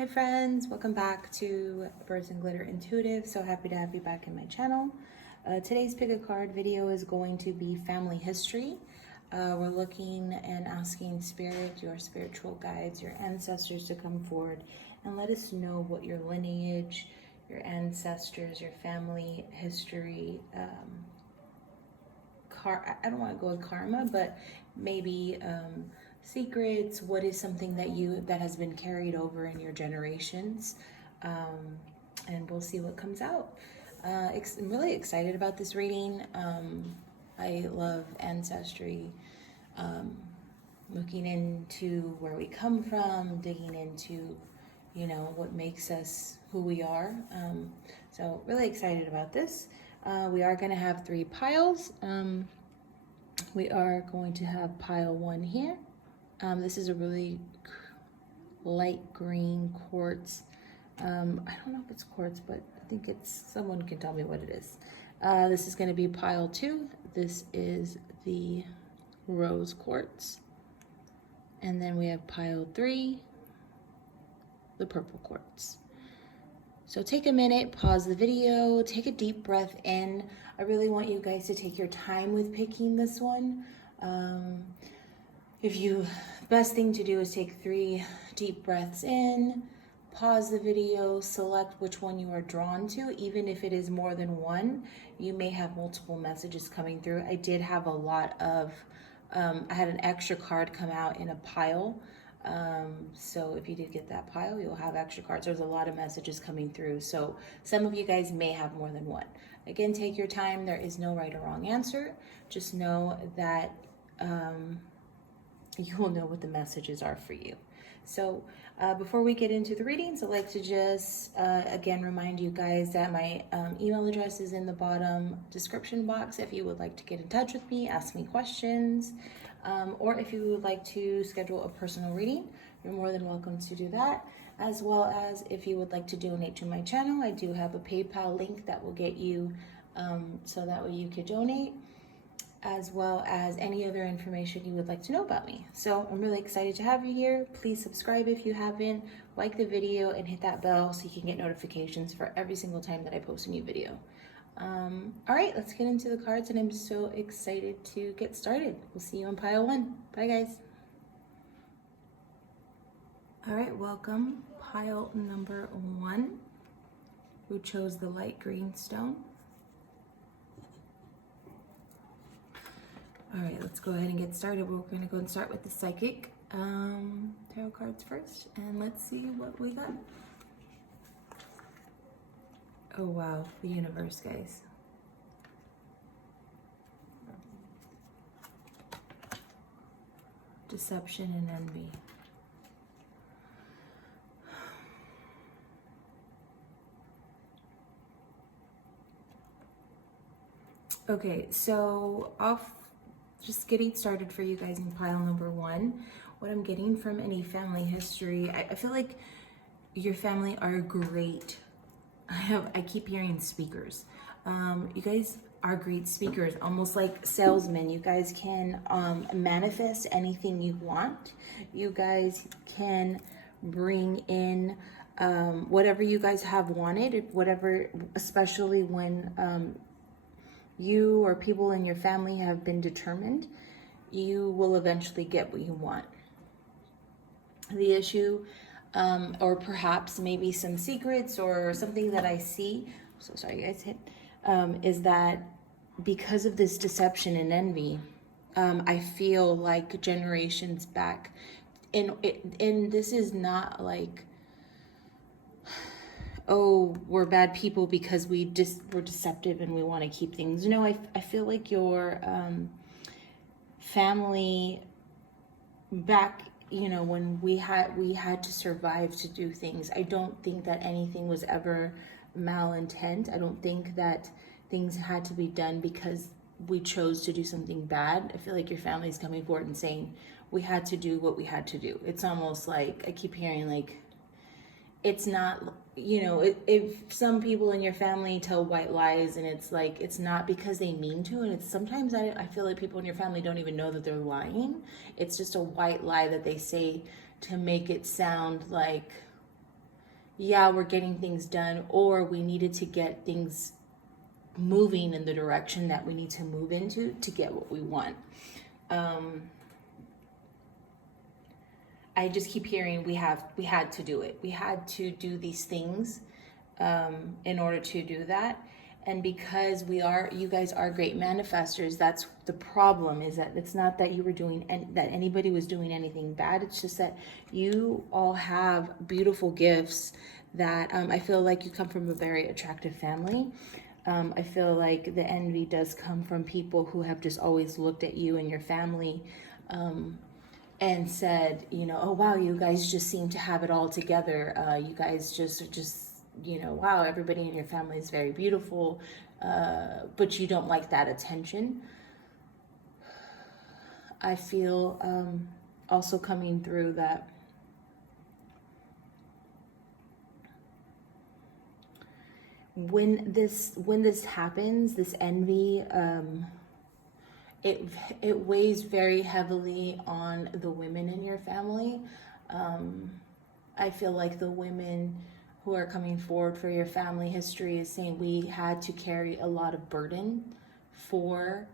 Hi friends, welcome back to Birds and Glitter Intuitive. So happy to have you back in my channel. Today's pick a card video is going to be family history. We're looking and asking spirit, your spiritual guides, your ancestors to come forward and let us know what your lineage, your ancestors, your family history, I don't want to go with karma, but maybe secrets. What is something that has been carried over in your generations, and we'll see what comes out. I'm really excited about this reading. I love ancestry, looking into where we come from, digging into what makes us who we are. So really excited about this. We are going to have 3 piles. We are going to have pile 1 here. This is a really light green quartz. I don't know if it's quartz, but I think someone can tell me what it is. This is going to be pile 2. This is the rose quartz. And then we have pile 3, the purple quartz. So take a minute, pause the video, take a deep breath in. I really want you guys to take your time with picking this one. Best thing to do is take 3 deep breaths in, pause the video, select which one you are drawn to. Even if it is more than one, you may have multiple messages coming through. I did have a lot of, I had an extra card come out in a pile. So if you did get that pile, you'll have extra cards. There's a lot of messages coming through. So some of you guys may have more than one. Again, take your time. There is no right or wrong answer. Just know that you will know what the messages are for you. So before we get into the readings, I'd like to just again remind you guys that my email address is in the bottom description box if you would like to get in touch with me, ask me questions, or if you would like to schedule a personal reading, you're more than welcome to do that. As well as if you would like to donate to my channel, I do have a PayPal link that will get you so that way you could donate, as well as any other information you would like to know about me. So I'm really excited to have you here. Please subscribe if you haven't, like the video, and hit that bell so you can get notifications for every single time that I post a new video. All right, let's get into the cards, and I'm so excited to get started. We'll see you on pile 1. Bye, guys. All right, welcome, pile number 1, who chose the light green stone. All right, let's go ahead and get started. We're going to go and start with the psychic tarot cards first, and let's see what we got. Oh wow, the universe, guys. Deception and envy. Okay, so just getting started for you guys in pile number 1. What I'm getting from any family history, I feel like your family are great. I keep hearing speakers. You guys are great speakers, almost like salesmen. You guys can manifest anything you want. You guys can bring in whatever you guys have wanted, whatever, especially when you or people in your family have been determined, you will eventually get what you want. The issue, or perhaps maybe some secrets or something that I see, so sorry guys, is that because of this deception and envy, I feel like generations back, and this is not like, oh, we're bad people because we're deceptive and we want to keep things. No, I feel like your family back, when we had to survive to do things. I don't think that anything was ever malintent. I don't think that things had to be done because we chose to do something bad. I feel like your family's coming forward and saying we had to do what we had to do. It's almost like I keep hearing like, it's not, if some people in your family tell white lies, and it's like, it's not because they mean to, and it's sometimes I feel like people in your family don't even know that they're lying. It's just a white lie that they say to make it sound like yeah, we're getting things done, or we needed to get things moving in the direction that we need to move into to get what we want. I just keep hearing we had to do it. We had to do these things in order to do that. And because you guys are great manifestors, that's the problem, is that it's not that you were doing, and that anybody was doing anything bad. It's just that you all have beautiful gifts that I feel like you come from a very attractive family. I feel like the envy does come from people who have just always looked at you and your family and said, you know, oh wow, you guys just seem to have it all together. You guys just you know, wow, everybody in your family is very beautiful, but you don't like that attention. I feel also coming through that when this happens, this envy, it weighs very heavily on the women in your family. I feel like the women who are coming forward for your family history is saying we had to carry a lot of burden for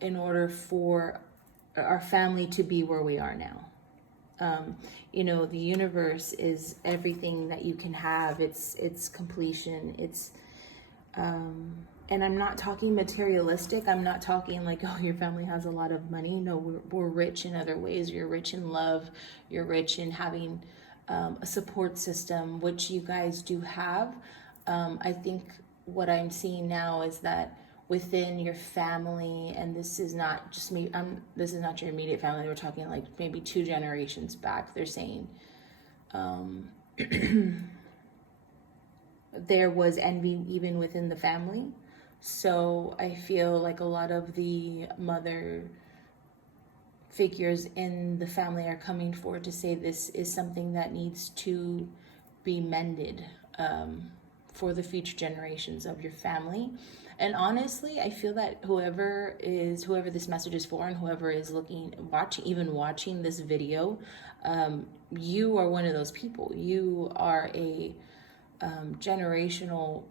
in order for our family to be where we are now. You know, the universe is everything that you can have. It's completion. It's and I'm not talking materialistic. I'm not talking like, oh, your family has a lot of money. No, we're rich in other ways. You're rich in love. You're rich in having a support system, which you guys do have. I think what I'm seeing now is that within your family, and this is not just me, this is not your immediate family, we're talking like maybe 2 generations back, they're saying there was envy even within the family. So I feel like a lot of the mother figures in the family are coming forward to say this is something that needs to be mended for the future generations of your family. And honestly, I feel that whoever this message is for, and whoever is watching this video, you are one of those people. You are a generational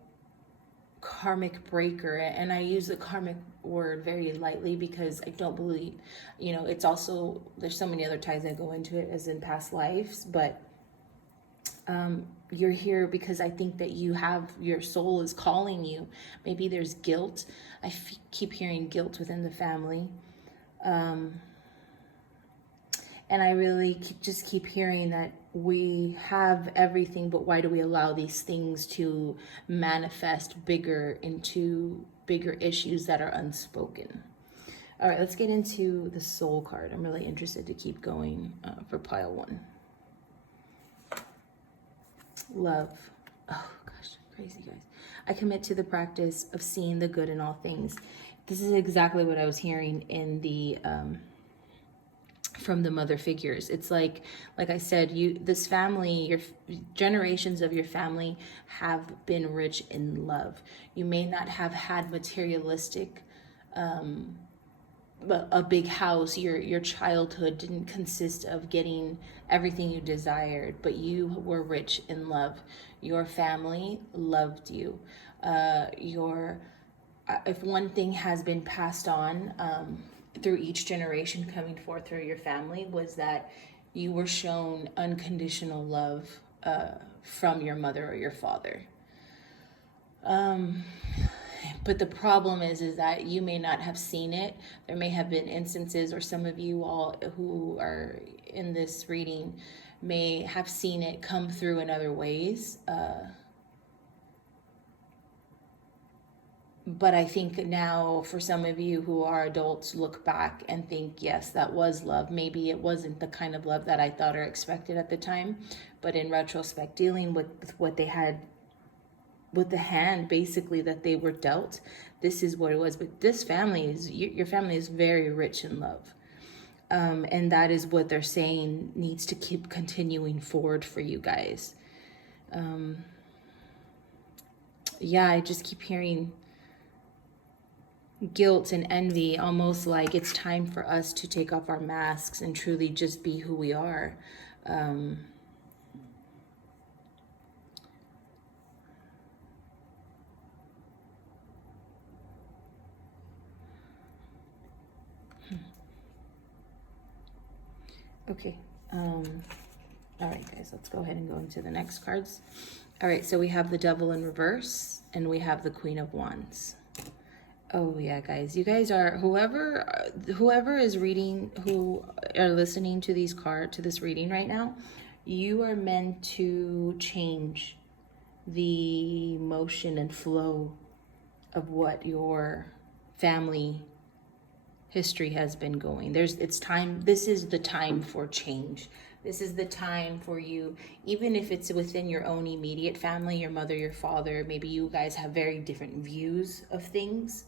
karmic breaker. And I use the karmic word very lightly because I don't believe, you know, it's also, there's so many other ties that go into it as in past lives, but you're here because I think that your soul is calling you. Maybe there's guilt. Keep hearing guilt within the family. And I really just keep hearing that we have everything, but why do we allow these things to manifest into bigger issues that are unspoken? All right, let's get into the soul card. I'm really interested to keep going for pile 1. Love. Oh gosh, crazy guys. I commit to the practice of seeing the good in all things. This is exactly what I was hearing in the from the mother figures. It's like I said, this family, your generations of your family have been rich in love. You may not have had materialistic a big house. Your childhood didn't consist of getting everything you desired, but you were rich in love. Your family loved you. If one thing has been passed on through each generation coming forth through your family, was that you were shown unconditional love from your mother or your father. But the problem is that you may not have seen it. There may have been instances, or some of you all who are in this reading may have seen it come through in other ways. But I think now for some of you who are adults, look back and think, yes, that was love. Maybe it wasn't the kind of love that I thought or expected at the time. But in retrospect, dealing with what they had, with the hand basically that they were dealt, this is what it was. But this family your family is very rich in love. And that is what they're saying needs to keep continuing forward for you guys. Yeah, I just keep hearing guilt and envy, almost like it's time for us to take off our masks and truly just be who we are. Okay. All right, guys, let's go ahead and go into the next cards. All right, so we have the Devil in reverse, and we have the Queen of Wands. Oh yeah, guys, you guys are, whoever is reading, who are listening to this reading right now, you are meant to change the motion and flow of what your family history has been going. It's time. This is the time for change. This is the time for you, even if it's within your own immediate family, your mother, your father, maybe you guys have very different views of things.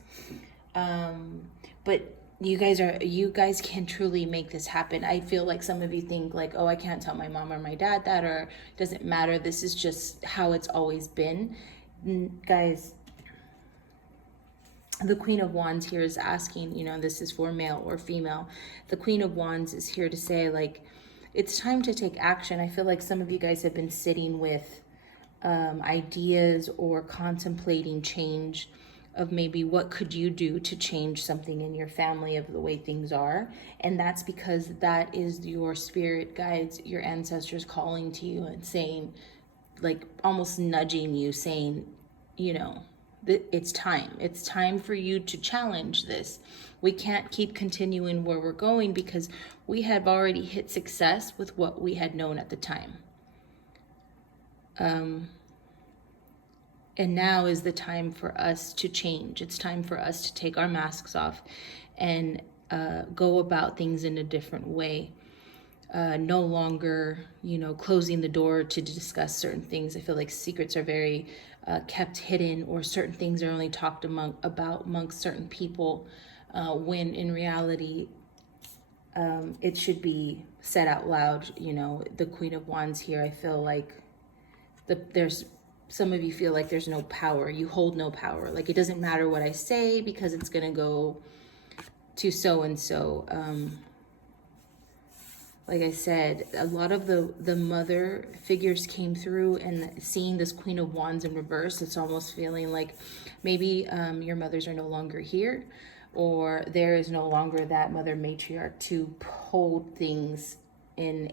But you guys can truly make this happen. I feel like some of you think like, oh, I can't tell my mom or my dad that, or it doesn't matter. This is just how it's always been. Guys, the Queen of Wands here is asking, this is for male or female. The Queen of Wands is here to say, like, it's time to take action. I feel like some of you guys have been sitting with ideas or contemplating change of maybe what could you do to change something in your family of the way things are. And that's because that is your spirit guides, your ancestors calling to you and saying, like almost nudging you, saying, it's time. It's time for you to challenge this. We can't keep continuing where we're going because we have already hit success with what we had known at the time. And now is the time for us to change. It's time for us to take our masks off and go about things in a different way. No longer, closing the door to discuss certain things. I feel like secrets are very kept hidden, or certain things are only talked about amongst certain people, when in reality, it should be said out loud. The Queen of Wands here, I feel like there's some of you feel like there's no power. You hold no power. Like it doesn't matter what I say because it's going to go to so-and-so. Like I said, a lot of the mother figures came through, and seeing this Queen of Wands in reverse, it's almost feeling like maybe your mothers are no longer here, or there is no longer that mother matriarch to hold things in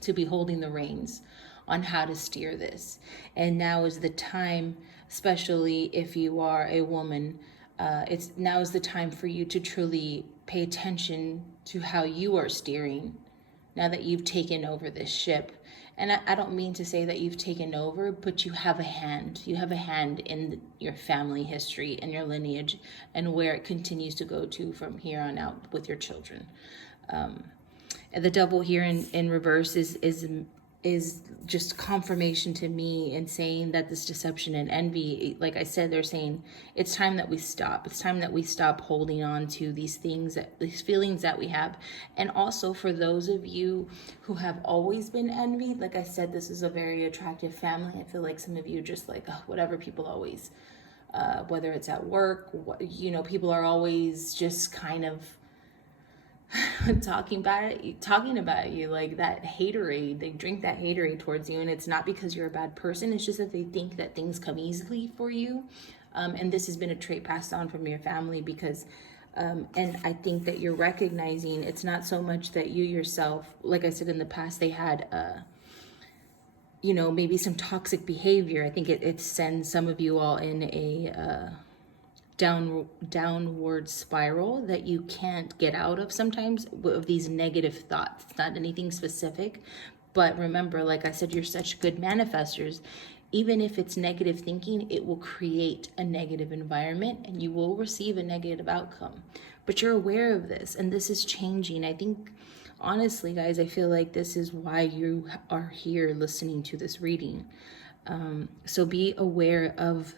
to be holding the reins on how to steer this. And now is the time, especially if you are a woman, now is the time for you to truly pay attention to how you are steering now that you've taken over this ship. And I don't mean to say that you've taken over, but you have a hand. You have a hand in your family history and your lineage and where it continues to go to from here on out with your children. And the Devil here in reverse is just confirmation to me and saying that this deception and envy, like I said, they're saying it's time that we stop. It's time that we stop holding on to these things, these feelings that we have. And also for those of you who have always been envied, like I said, this is a very attractive family. I feel like some of you just like, whatever, people always, whether it's at work, people are always just kind of talking about you, like that haterade. They drink that haterade towards you, and it's not because you're a bad person. It's just that they think that things come easily for you, and this has been a trait passed on from your family because and I think that you're recognizing it's not so much that you yourself, like I said in the past, they had maybe some toxic behavior. I think it sends some of you all in a downward spiral that you can't get out of sometimes, of these negative thoughts. It's not anything specific, but remember, like I said, you're such good manifestors. Even if it's negative thinking, it will create a negative environment and you will receive a negative outcome. But you're aware of this, and this is changing. I think, honestly, guys, I feel like this is why you are here listening to this reading. So be aware of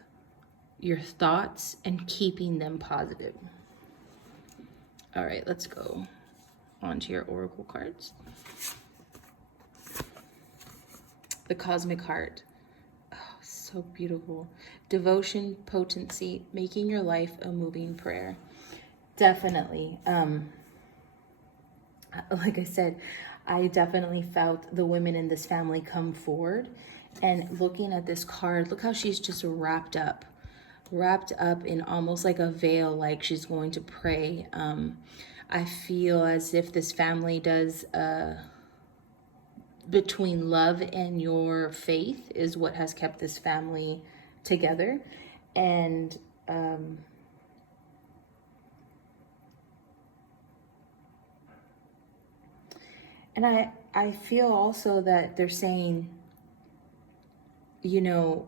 your thoughts and keeping them positive. All right, let's go on to your oracle cards. The Cosmic Heart. Oh, so beautiful. Devotion, potency, making your life a moving prayer. Definitely. Like I said, I definitely felt the women in this family come forward. And looking at this card, look how she's just wrapped up in almost like a veil, like she's going to pray. I feel as if this family does, between love and your faith is what has kept this family together. And I feel also that they're saying, you know,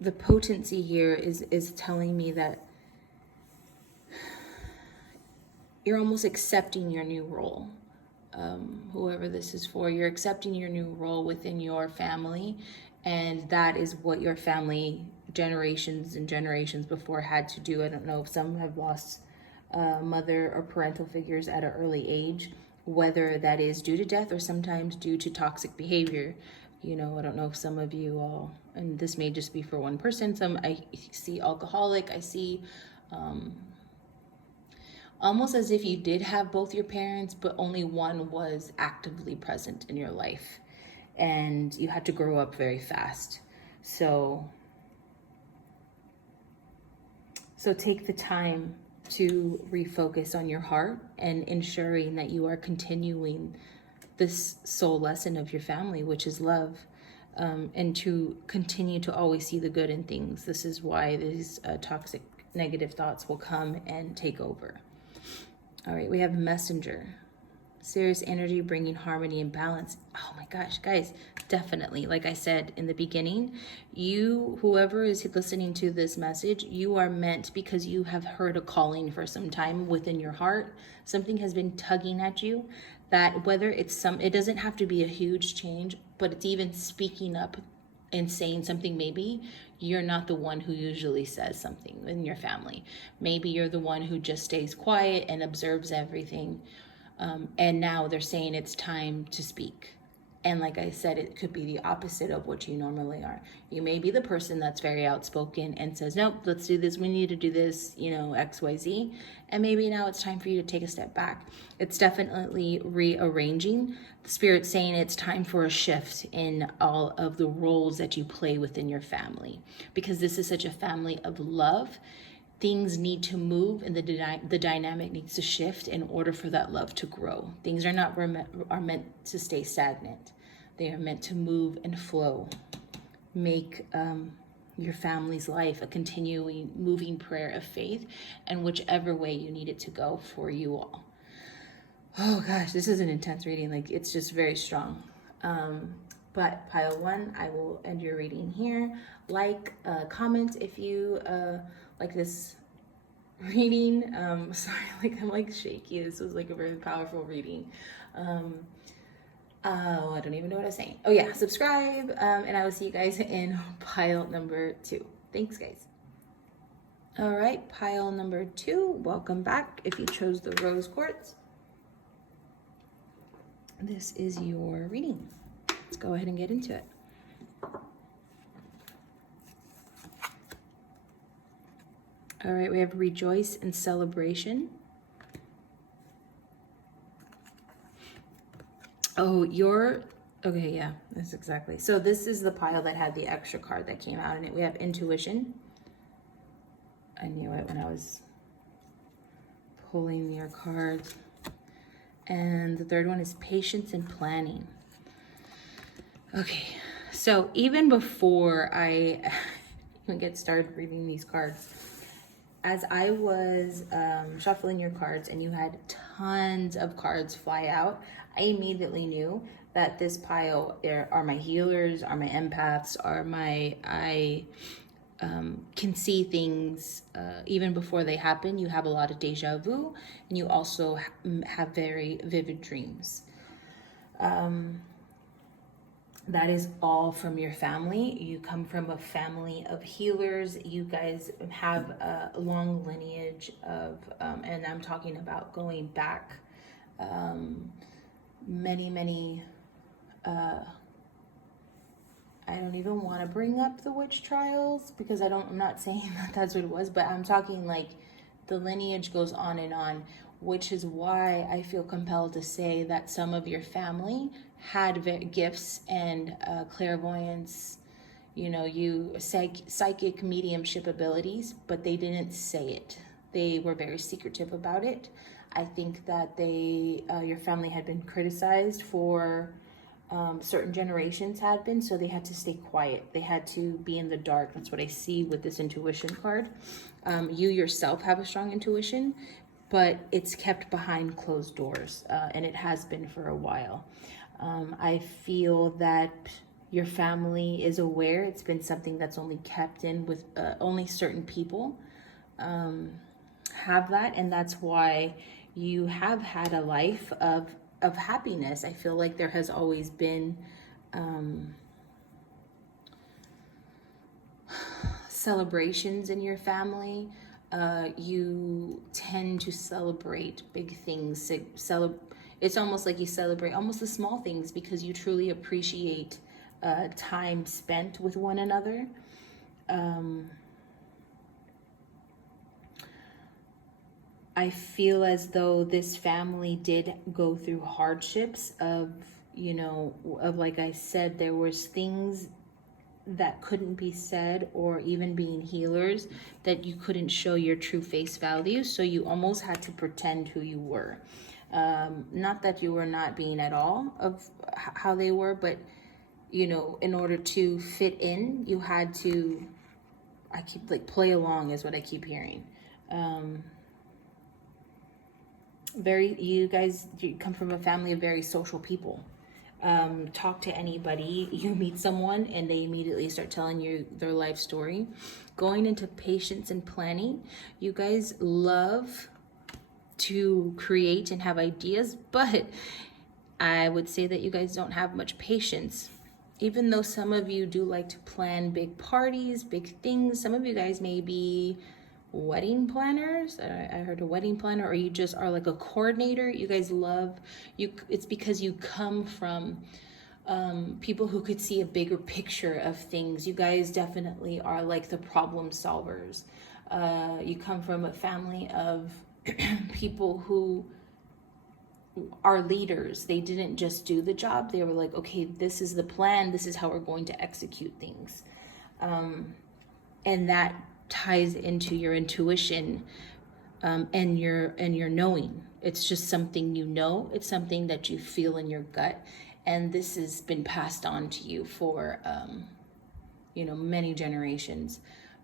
the potency here is telling me that you're almost accepting your new role. Whoever this is for, you're accepting your new role within your family, and that is what your family generations and generations before had to do. I don't know if some have lost mother or parental figures at an early age, whether that is due to death or sometimes due to toxic behavior. You know, I don't know if some of you all, and this may just be for one person, some I see alcoholic, I see almost as if you did have both your parents, but only one was actively present in your life. And you had to grow up very fast. So take the time to refocus on your heart and ensuring that you are continuing this soul lesson of your family, which is love. And to continue to always see the good in things. This is why these toxic negative thoughts will come and take over. All right, we have messenger. Serious energy bringing harmony and balance. Oh my gosh, guys, definitely. Like I said in the beginning, you, whoever is listening to this message, you are meant because you have heard a calling for some time within your heart. Something has been tugging at you, that whether it's it doesn't have to be a huge change, but it's even speaking up and saying something. Maybe you're not the one who usually says something in your family. Maybe you're the one who just stays quiet and observes everything. And now they're saying it's time to speak. And like I said, it could be the opposite of what you normally are. You may be the person that's very outspoken and says, nope, let's do this. We need to do this, you know, X, Y, Z. And maybe now it's time for you to take a step back. It's definitely rearranging. The Spirit's saying it's time for a shift in all of the roles that you play within your family. Because this is such a family of love. Things need to move and the dynamic needs to shift in order for that love to grow. Things are not are meant to stay stagnant. They are meant to move and flow. Make your family's life a continuing moving prayer of faith, and whichever way you need it to go for you all. Oh gosh, this is an intense reading. Like, it's just very strong. But pile one, I will end your reading here. Comment if you like this reading. Sorry, I'm like shaky. This was like a very powerful reading. I don't even know what I was saying. Oh yeah, subscribe, and I will see you guys in pile number 2. Thanks, guys. All right, pile number 2. Welcome back. If you chose the rose quartz, this is your reading. Let's go ahead and get into it. All right, we have rejoice and celebration. Oh, okay, yeah, that's exactly. So this is the pile that had the extra card that came out in it. We have intuition. I knew it when I was pulling your cards. And the third one is patience and planning. Okay, so even before I even get started reading these cards, as I was shuffling your cards and you had tons of cards fly out, I immediately knew that this pile are my healers, are my empaths, I can see things even before they happen. You have a lot of deja vu, and you also have very vivid dreams. That is all from your family. You come from a family of healers. You guys have a long lineage of, and I'm talking about going back many, I don't even want to bring up the witch trials because I'm not saying that that's what it was, but I'm talking like the lineage goes on, which is why I feel compelled to say that some of your family had gifts and clairvoyance, psychic mediumship abilities, but they didn't say it. they were very secretive about it. I think that your family had been criticized for certain generations had been, so they had to stay quiet. They had to be in the dark. That's what I see with this intuition card. You yourself have a strong intuition, but it's kept behind closed doors, and it has been for a while. I feel that your family is aware. It's been something that's only kept in with only certain people have that, and that's why you have had a life of happiness. I feel like there has always been celebrations in your family. You tend to celebrate big things. It's almost like you celebrate almost the small things because you truly appreciate time spent with one another. I feel as though this family did go through hardships of like I said, there was things that couldn't be said, or even being healers that you couldn't show your true face value. So you almost had to pretend who you were. Not that you were not being at all of how they were, but in order to fit in, you had to, I keep play along is what I keep hearing. You come from a family of very social people. Talk to anybody, you meet someone and they immediately start telling you their life story. Going into patience and planning, you guys love to create and have ideas, but I would say that you guys don't have much patience. Even though some of you do like to plan big parties, big things, some of you guys may be wedding planners. I heard a wedding planner, or you just are like a coordinator. You guys love it's because you come from people who could see a bigger picture of things. You guys definitely are like the problem solvers. You come from a family of people who are leaders. They didn't just do the job. They were like, okay, this is the plan. This is how we're going to execute things. And that ties into your intuition and your knowing. It's just something it's something that you feel in your gut, and this has been passed on to you for many generations.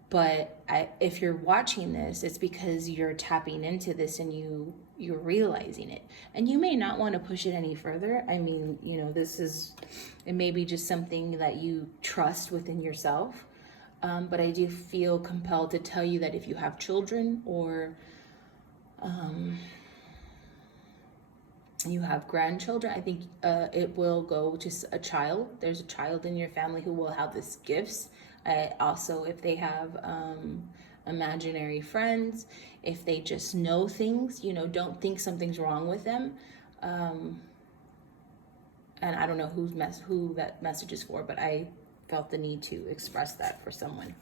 But if you're watching this, it's because you're tapping into this and you're realizing it, and you may not want to push it any further. I mean, it may be just something that you trust within yourself. But I do feel compelled to tell you that if you have children, or you have grandchildren, I think it will go to a child. There's a child in your family who will have this gifts. Also, if they have imaginary friends, if they just know things, don't think something's wrong with them. And I don't know who that message is for, but I felt the need to express that for someone.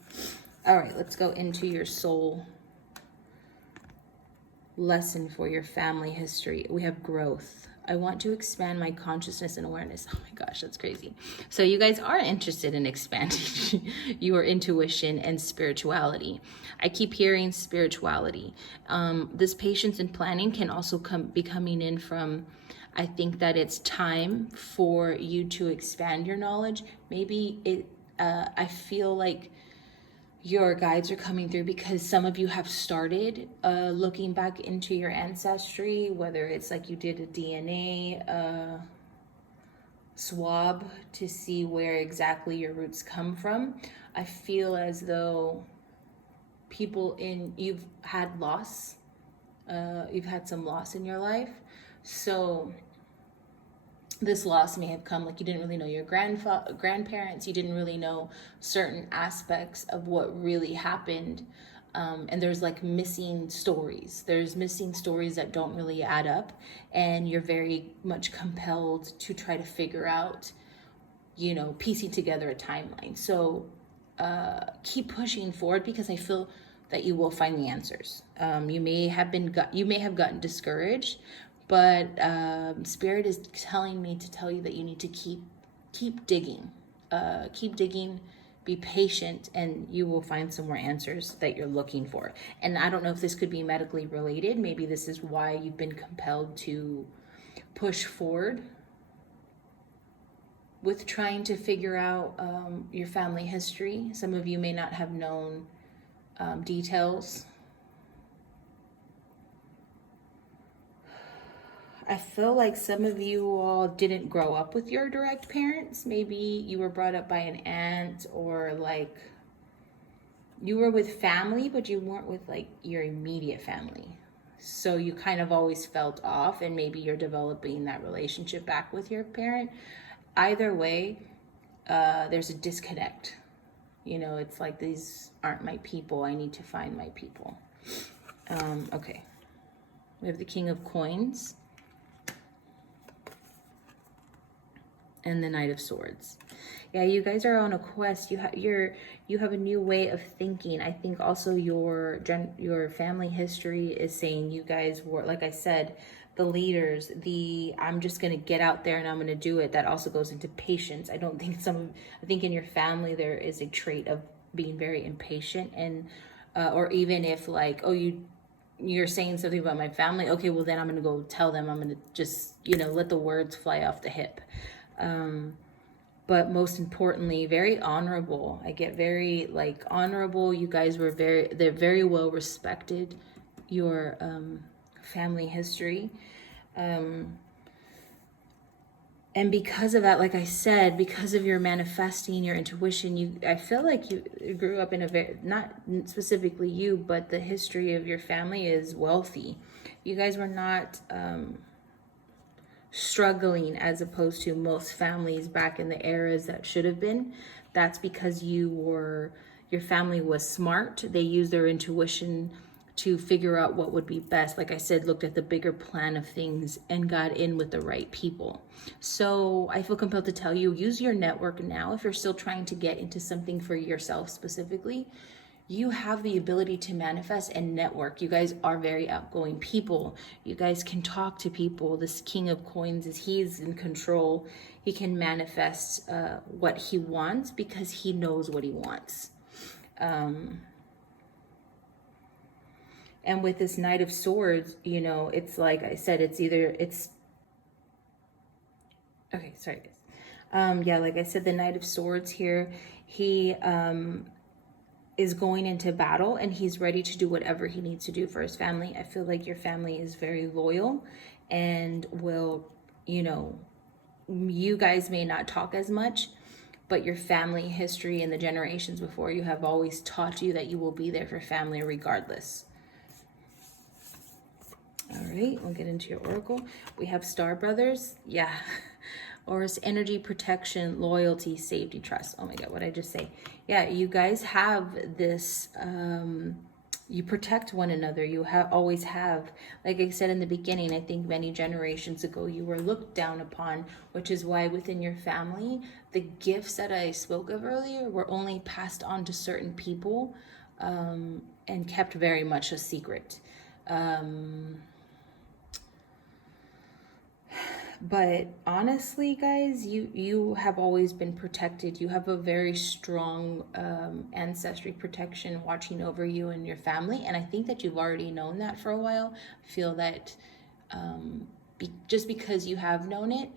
All right, let's go into your soul lesson for your family history. We have growth. I want to expand my consciousness and awareness. Oh my gosh, that's crazy. So you guys are interested in expanding your intuition and spirituality. I keep hearing spirituality. This patience and planning can also be coming in from, I think that it's time for you to expand your knowledge. Maybe I feel like your guides are coming through because some of you have started looking back into your ancestry, whether it's like you did a DNA swab to see where exactly your roots come from. I feel as though you've had loss, you've had some loss in your life. So this loss may have come, like you didn't really know your grandparents, you didn't really know certain aspects of what really happened. And there's like missing stories. There's missing stories that don't really add up. And you're very much compelled to try to figure out, piecing together a timeline. So keep pushing forward, because I feel that you will find the answers. You may have gotten discouraged, but Spirit is telling me to tell you that you need to keep digging. Keep digging, be patient, and you will find some more answers that you're looking for. And I don't know if this could be medically related. Maybe this is why you've been compelled to push forward with trying to figure out your family history. Some of you may not have known details. I feel like some of you all didn't grow up with your direct parents. Maybe you were brought up by an aunt, or like you were with family, but you weren't with like your immediate family. So you kind of always felt off, and maybe you're developing that relationship back with your parent. Either way, there's a disconnect. You know, it's like, these aren't my people. I need to find my people. Okay. We have the King of Coins and the Knight of Swords. Yeah, you guys are on a quest. You have a new way of thinking. I think also your family history is saying you guys were, like I said, the leaders, I'm just going to get out there and I'm going to do it. That also goes into patience. I think in your family there is a trait of being very impatient, and or even if like, oh, you're saying something about my family, okay, well then I'm going to go tell them. I'm going to just, let the words fly off the hip. But most importantly, very honorable. I get very like honorable. You guys were they're very well respected. Your family history. And because of that, like I said, because of your manifesting, your intuition, I feel like you grew up in a very, not specifically you, but the history of your family is wealthy. You guys were not struggling as opposed to most families back in the eras that should have been. That's because your family was smart. They used their intuition to figure out what would be best. Like I said, looked at the bigger plan of things and got in with the right people. So I feel compelled to tell you, use your network now. If you're still trying to get into something for yourself specifically, you have the ability to manifest and network. You guys are very outgoing people. You guys can talk to people. This King of Coins, he's in control. He can manifest what he wants because he knows what he wants. And with this Knight of Swords, it's like I said, okay, sorry guys. Yeah, like I said, the Knight of Swords here, he is going into battle and he's ready to do whatever he needs to do for his family. I feel like your family is very loyal and will, you guys may not talk as much, but your family history and the generations before you have always taught you that you will be there for family regardless. All right, we'll get into your oracle. We have Star Brothers. Yeah. Aurus energy, protection, loyalty, safety, trust. Oh my God, what did I just say? Yeah, you guys have this, you protect one another. You always have. Like I said in the beginning, I think many generations ago, you were looked down upon, which is why within your family, the gifts that I spoke of earlier were only passed on to certain people and kept very much a secret. But honestly, guys, you have always been protected. You have a very strong ancestry protection watching over you and your family. And I think that you've already known that for a while. I feel that just because you have known it,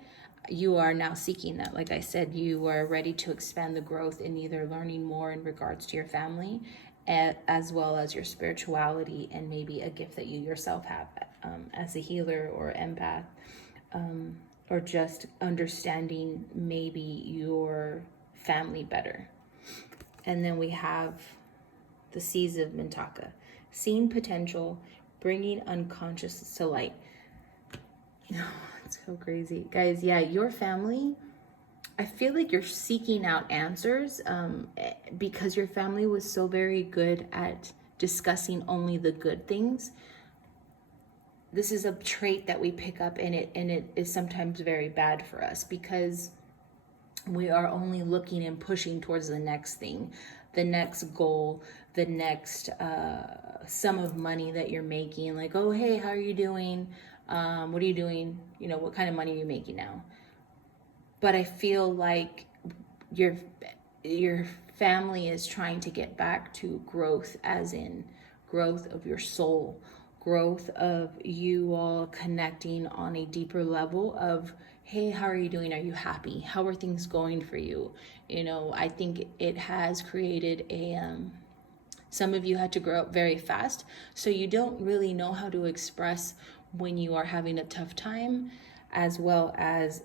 you are now seeking that. Like I said, you are ready to expand the growth in either learning more in regards to your family, as well as your spirituality, and maybe a gift that you yourself have as a healer or empath. Or just understanding maybe your family better. And then we have the Seas of Mintaka. Seeing potential, bringing unconscious to light. Oh, it's so crazy. Guys, yeah, your family, I feel like you're seeking out answers because your family was so very good at discussing only the good things. This is a trait that we pick up in it, and it is sometimes very bad for us because we are only looking and pushing towards the next thing, the next goal, the next sum of money that you're making. Like, oh, hey, how are you doing? What are you doing? What kind of money are you making now? But I feel like your family is trying to get back to growth, as in growth of your soul, growth of you all connecting on a deeper level of, hey, how are you doing? Are you happy? How are things going for you? You know, I think it has created a some of you had to grow up very fast, so you don't really know how to express when you are having a tough time, as well as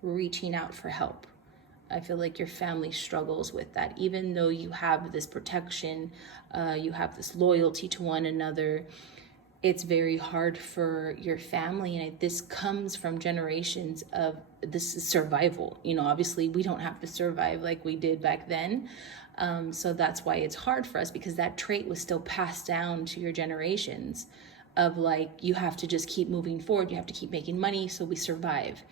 reaching out for help. I feel like your family struggles with that, even though you have this protection, you have this loyalty to one another. It's very hard for your family, and this comes from generations of this is survival. You know, obviously we don't have to survive like we did back then. So that's why it's hard for us, because that trait was still passed down to your generations of like, you have to just keep moving forward. You have to keep making money so we survive.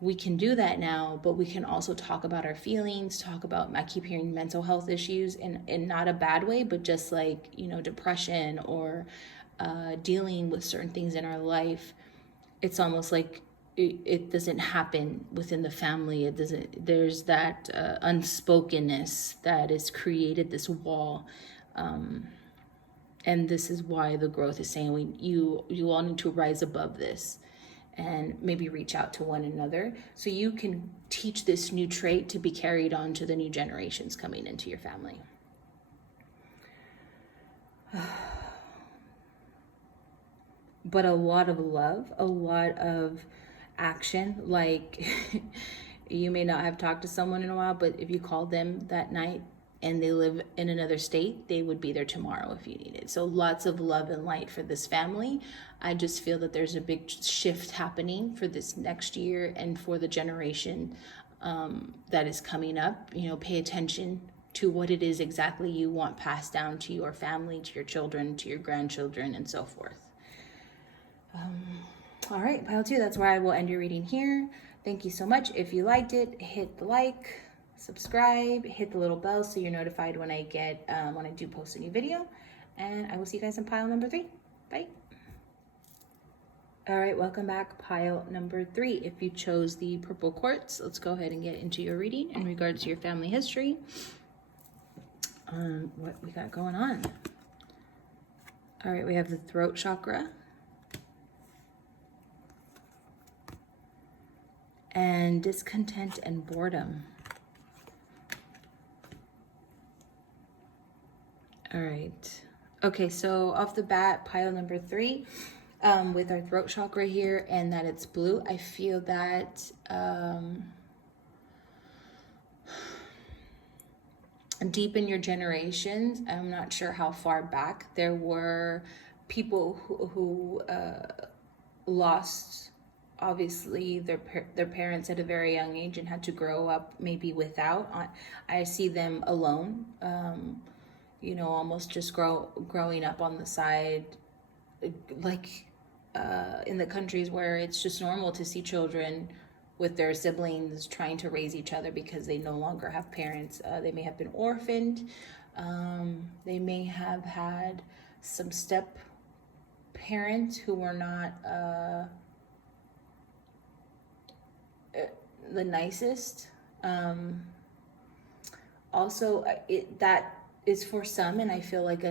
We can do that now, but we can also talk about our feelings, talk about, I keep hearing mental health issues in not a bad way, but just like, you know, depression or dealing with certain things in our life. It's almost like it doesn't happen within the family. It doesn't, there's that unspokenness that has created this wall. And this is why the growth is saying you all need to rise above this and maybe reach out to one another so you can teach this new trait to be carried on to the new generations coming into your family. But a lot of love, a lot of action. Like you may not have talked to someone in a while, but if you called them that night and they live in another state, they would be there tomorrow if you needed. So lots of love and light for this family. I just feel that there's a big shift happening for this next year and for the generation that is coming up. You know, pay attention to what it is exactly you want passed down to your family, to your children, to your grandchildren, and so forth. All right, pile 2, that's where I will end your reading here. Thank you so much. If you liked it, hit the like, subscribe, hit the little bell so you're notified when I get when I do post a new video. And I will see you guys in pile number 3. Bye. All right, welcome back, pile number 3. If you chose the purple quartz, let's go ahead and get into your reading in regards to your family history. What we got going on. All right, we have the throat chakra and discontent and boredom. All right. Okay, so off the bat, pile number 3, with our throat chakra here and that it's blue, I feel that deep in your generations, I'm not sure how far back, there were people who lost obviously their parents at a very young age and had to grow up maybe without. I see them alone, you know, almost just growing up on the side, like in the countries where it's just normal to see children with their siblings trying to raise each other because they no longer have parents. They may have been orphaned. They may have had some step parents who were not the nicest. Also, that is for some, and I feel like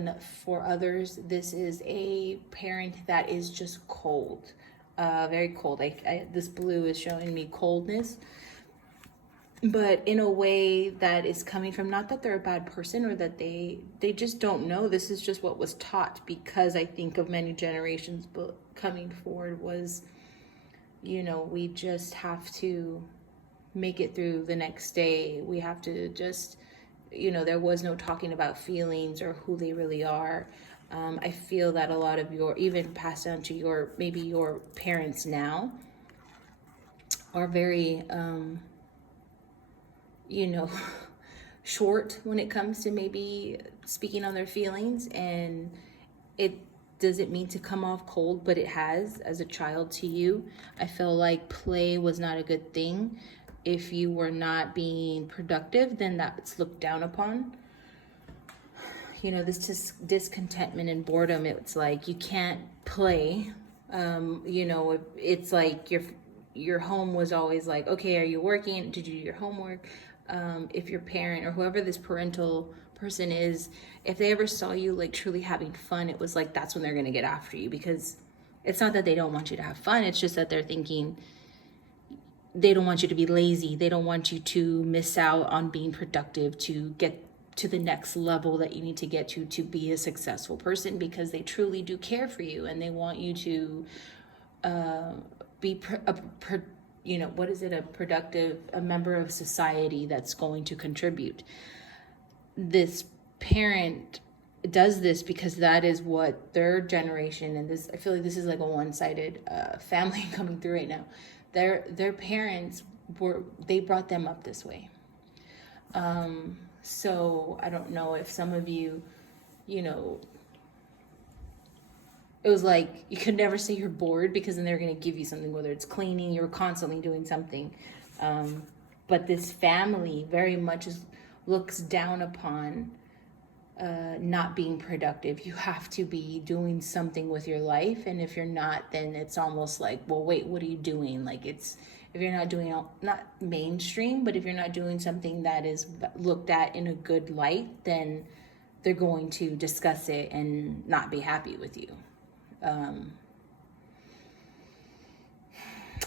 for others, this is a parent that is just cold, very cold. This blue is showing me coldness, but in a way that is coming from, not that they're a bad person or that they just don't know. This is just what was taught, because I think of many generations coming forward was, you know, we just have to make it through the next day. We have to just, you know, there was no talking about feelings or who they really are. I feel that a lot of even passed down to maybe your parents now are very, you know, short when it comes to maybe speaking on their feelings. And it doesn't mean to come off cold, but it has as a child to you. I feel like play was not a good thing. If you were not being productive, then that's looked down upon. You know, this discontentment and boredom, it's like you can't play. You know, it's like your home was always like, okay, are you working? Did you do your homework? If your parent or whoever this parental person is, if they ever saw you like truly having fun, it was like that's when they're gonna get after you, because it's not that they don't want you to have fun, it's just that they're thinking they don't want you to be lazy. They don't want you to miss out on being productive, to get to the next level that you need to get to be a successful person, because they truly do care for you and they want you to be a member of society that's going to contribute. This parent does this because that is what their generation, and this, I feel like this is like a one-sided family coming through right now. Their parents they brought them up this way. So I don't know if some of you, it was like you could never say you're bored, because then they're going to give you something, whether it's cleaning, you're constantly doing something. But this family very much looks down upon not being productive. You have to be doing something with your life, and if you're not, then it's almost like, well, wait, what are you doing? Like, it's, if you're not doing, not mainstream, but if you're not doing something that is looked at in a good light, then they're going to discuss it and not be happy with you.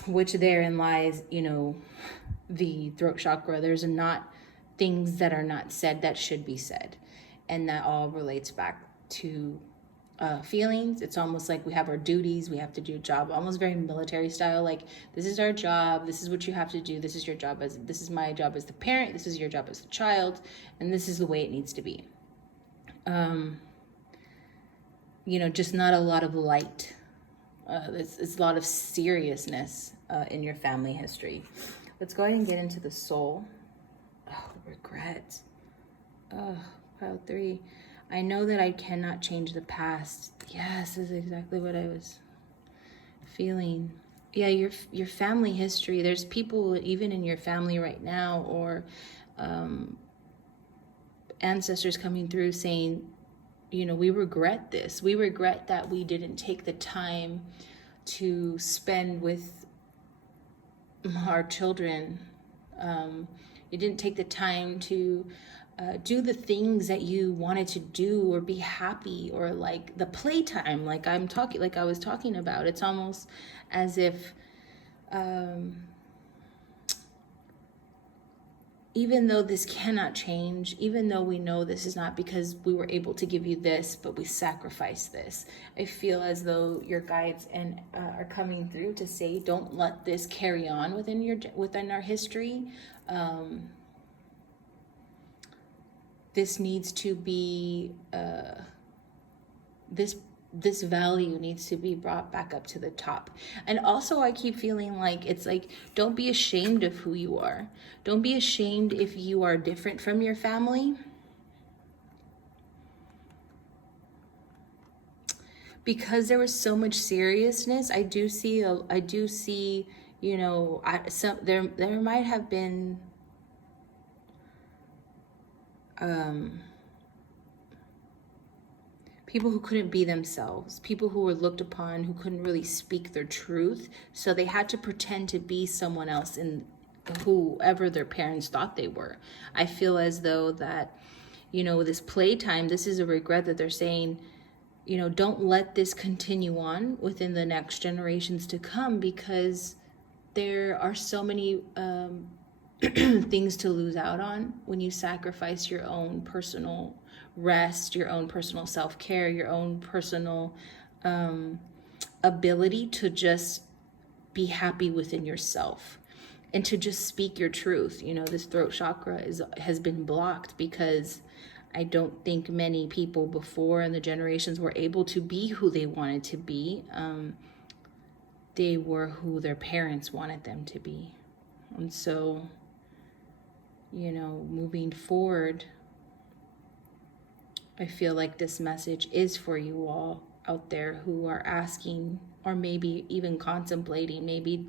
Which therein lies, the throat chakra. There's not things that are not said that should be said. And that all relates back to feelings. It's almost like we have our duties, we have to do a job, almost very military style. Like, this is our job, this is what you have to do, this is your job this is my job as the parent, this is your job as the child, and this is the way it needs to be. Just not a lot of light. It's a lot of seriousness in your family history. Let's go ahead and get into the soul. Oh, regret. Oh, pile 3. I know that I cannot change the past. Yes, this is exactly what I was feeling. Yeah, your family history. There's people even in your family right now, or ancestors coming through saying, we regret this. We regret that we didn't take the time to spend with our children. You didn't take the time to do the things that you wanted to do, or be happy, or like the playtime, like I was talking about. It's almost as if even though this cannot change, even though we know this is not because we were able to give you this, but we sacrificed this. I feel as though your guides are coming through to say, don't let this carry on within our history. This needs to be, this value needs to be brought back up to the top. And also, I keep feeling like it's like, don't be ashamed of who you are. Don't be ashamed if you are different from your family. Because there was so much seriousness, I do see, there might have been people who couldn't be themselves, people who were looked upon, who couldn't really speak their truth, so they had to pretend to be someone else, in whoever their parents thought they were. I feel as though that, this playtime, this is a regret that they're saying, don't let this continue on within the next generations to come, because there are so many things to lose out on when you sacrifice your own personal rest, your own personal self-care, your own personal ability to just be happy within yourself and to just speak your truth. This throat chakra has been blocked because I don't think many people before in the generations were able to be who they wanted to be. They were who their parents wanted them to be. And so, moving forward, I feel like this message is for you all out there who are asking, or maybe even contemplating, maybe,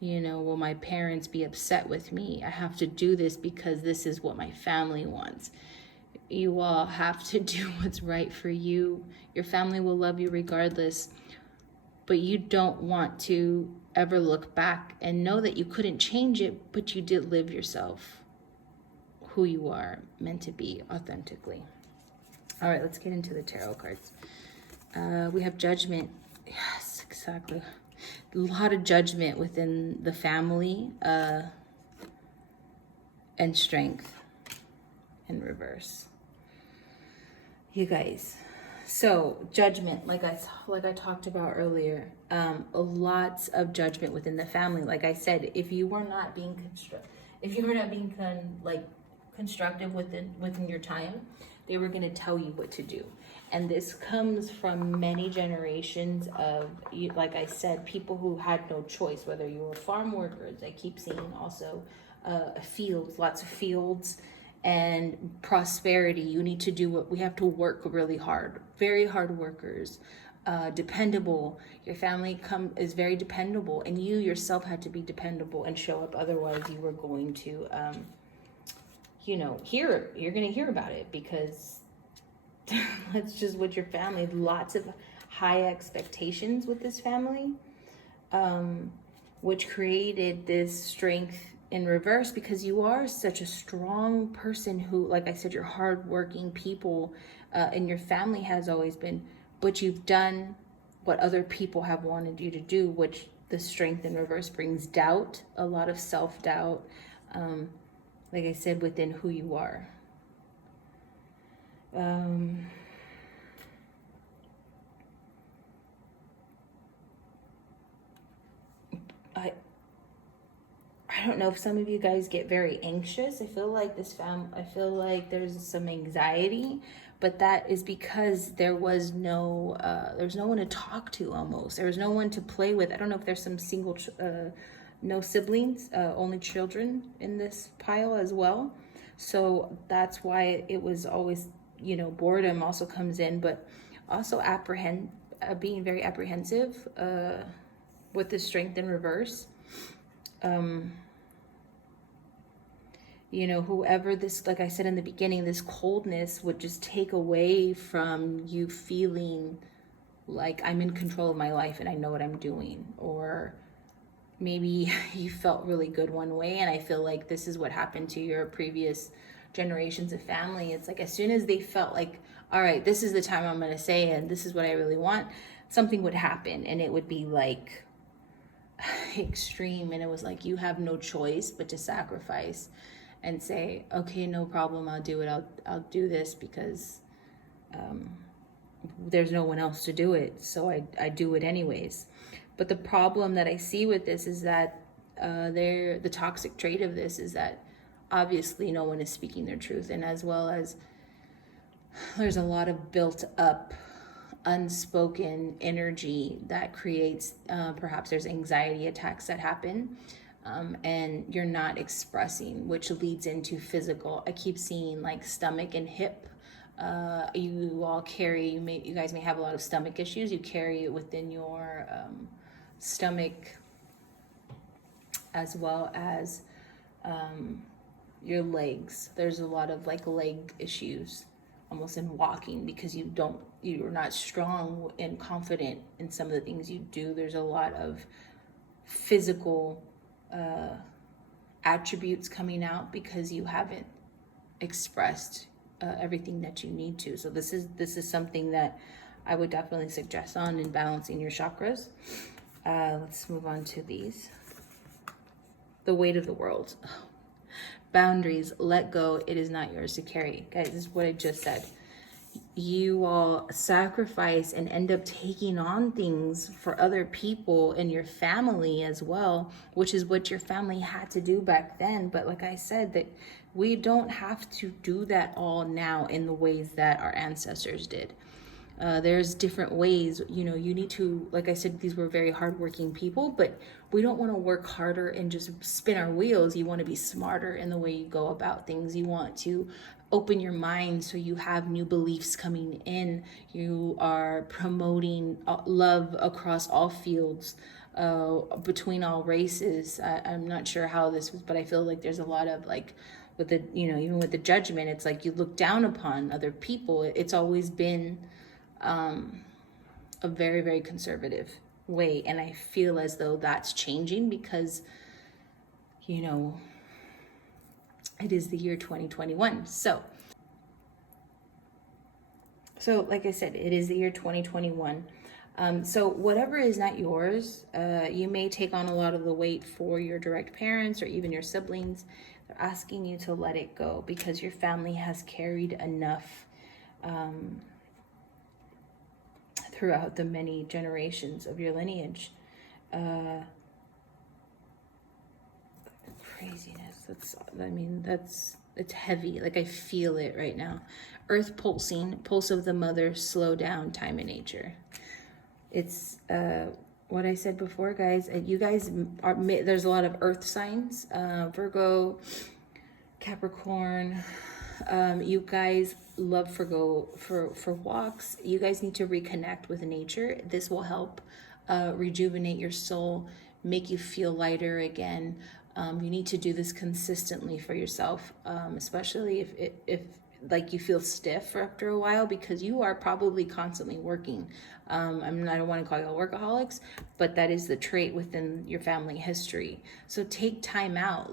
will my parents be upset with me? I have to do this because this is what my family wants. You all have to do what's right for you. Your family will love you regardless. but you don't want to ever look back and know that you couldn't change it, but you did live yourself, who you are meant to be authentically. All right, let's get into the tarot cards. We have judgment. Yes, exactly. A lot of judgment within the family, and strength in reverse. You guys, so judgment, like I talked about earlier, lots of judgment within the family. Like I said, if you were not being constructive within your time, they were going to tell you what to do. And this comes from many generations of, like I said, people who had no choice, whether you were farm workers. I keep seeing also fields, lots of fields, and prosperity. You need to do what we have to work really hard, very hard workers, dependable. Your family is very dependable, and you yourself had to be dependable and show up. Otherwise, you were going to, you're going to hear about it, because that's just what your family, lots of high expectations with this family, which created this strength in reverse, because you are such a strong person who, like I said, you're hardworking people, and your family has always been, but you've done what other people have wanted you to do, which the strength in reverse brings doubt, a lot of self-doubt, like I said, within who you are. I don't know if some of you guys get very anxious. I feel like there's some anxiety, but that is because there's no one to talk to almost. There was no one to play with. I don't know if there's some single, no siblings, only children in this pile as well. So that's why it was always, boredom also comes in, but also being very apprehensive with the strength in reverse. Whoever this, like I said in the beginning, this coldness would just take away from you feeling like I'm in control of my life and I know what I'm doing. Or maybe you felt really good one way, and I feel like this is what happened to your previous generations of family. It's like as soon as they felt like, all right, this is the time I'm going to say, and this is what I really want, something would happen, and it would be like extreme, and it was like you have no choice but to sacrifice and say, okay, no problem, I'll do it. I'll do this because there's no one else to do it, so I do it anyways. But the problem that I see with this is that the toxic trait of this is that obviously no one is speaking their truth, and as well as there's a lot of built up unspoken energy that creates perhaps there's anxiety attacks that happen, and you're not expressing, which leads into physical. I keep seeing like stomach and hip. You guys may have a lot of stomach issues. You carry it within your stomach, as well as your legs. There's a lot of like leg issues almost in walking, because you're not strong and confident in some of the things you do. There's a lot of physical attributes coming out because you haven't expressed everything that you need to. So this is something that I would definitely suggest on in balancing your chakras. Let's move on to these. The weight of the world. Boundaries, let go. It is not yours to carry. Guys, this is what I just said. You all sacrifice and end up taking on things for other people in your family as well, which is what your family had to do back then. But like I said, that we don't have to do that all now in the ways that our ancestors did. There's different ways, you need to, like I said, these were very hardworking people, but we don't want to work harder and just spin our wheels. You want to be smarter in the way you go about things. You want to open your mind so you have new beliefs coming in. You are promoting love across all fields, between all races. I'm not sure how this was, but I feel like there's a lot of like, with the, even with the judgment, it's like you look down upon other people. It's always been a very, very conservative way. And I feel as though that's changing because, you know, it is the year 2021. So like I said, it is the year 2021. So whatever is not yours, you may take on a lot of the weight for your direct parents or even your siblings. They're asking you to let it go because your family has carried enough throughout the many generations of your lineage. Craziness. It's heavy. Like I feel it right now. Earth pulsing, pulse of the mother, slow down, time in nature. It's what I said before, guys. You guys are, there's a lot of earth signs, Virgo, Capricorn. You guys love for walks. You guys need to reconnect with nature. This will help rejuvenate your soul, make you feel lighter again. You need to do this consistently for yourself, especially if like you feel stiff after a while, because you are probably constantly working. I don't want to call you all workaholics, but that is the trait within your family history. So take time out,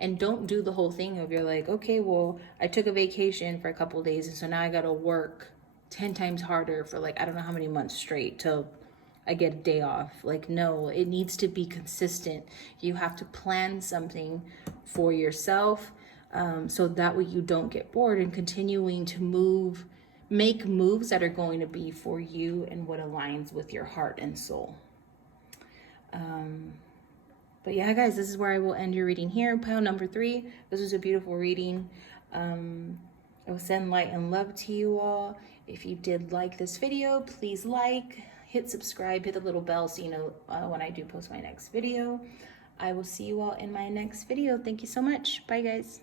and don't do the whole thing of you're like, okay, well, I took a vacation for a couple of days, and so now I got to work 10 times harder for I don't know how many months straight till I get a day off. No, it needs to be consistent. You have to plan something for yourself, so that way you don't get bored, and continuing to make moves that are going to be for you and what aligns with your heart and soul. But yeah, guys, this is where I will end your reading here. Pile number 3. This was a beautiful reading. I will send light and love to you all. If you did like this video, please hit subscribe, hit the little bell so you know when I do post my next video. I will see you all in my next video. Thank you so much. Bye, guys.